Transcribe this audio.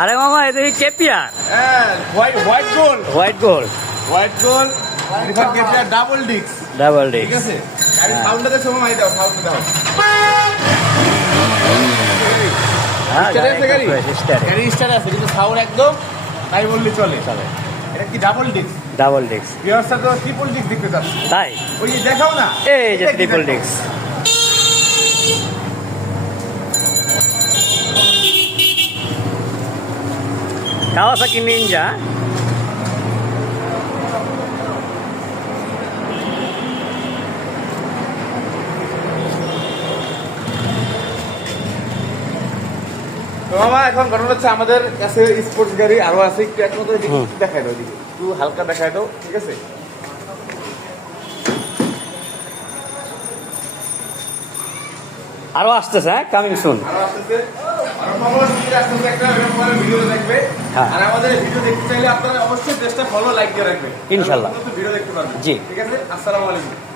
আরে মামা এটা কেপিয়ার হ্যাঁ, হোয়াইট গোল্ড হোয়াইট গোল্ড রিফার কেপিয়ার ডাবল ডিস্ক। ডাবল ঠিক ডিস্ক। আছে, গাড়ি সাউন্ডটা দেখো মামা, এই দাও সাউন্ডটা দাও। হ্যাঁ স্টার্ট আছে গাড়ি, স্টার্ট গাড়ি স্টার্ট আছে কিন্তু সাউন্ড একদম তাই বললে চলে। চলে। এটা কি ডাবল ডিস্ক? Double disc. বিয়ারটা তো ট্রিপল ডিস্ক দেখতে চাচ্ছি। তাই ওই যে দেখাও না, এই যে ট্রিপল ডিস্ক। Kawasaki Ninja. তো মামা এখন ঘটনা হচ্ছে আমাদের কাছে স্পোর্টস গাড়ি আরো আছে, একটু এখন তো এদিকে দেখাই দাও, এদিকে একটু হালকা দেখাই দাও। ঠিক আছে, আরো আসতেছে, হ্যাঁ কামিং সুন। আরো আসতেছে, আরো খবর দিয়ে আসতেছে, একটা এরকম করে ভিডিও দেখবে। হ্যাঁ। আর আমাদের ভিডিও দেখতে চাইলে আপনারা অবশ্যই চেষ্টা ফলো লাইক দিয়ে রাখবেন, ইনশাল্লাহ। ভিডিও দেখতে পারবেন। জি। ঠিক আছে, আসসালামু আলাইকুম।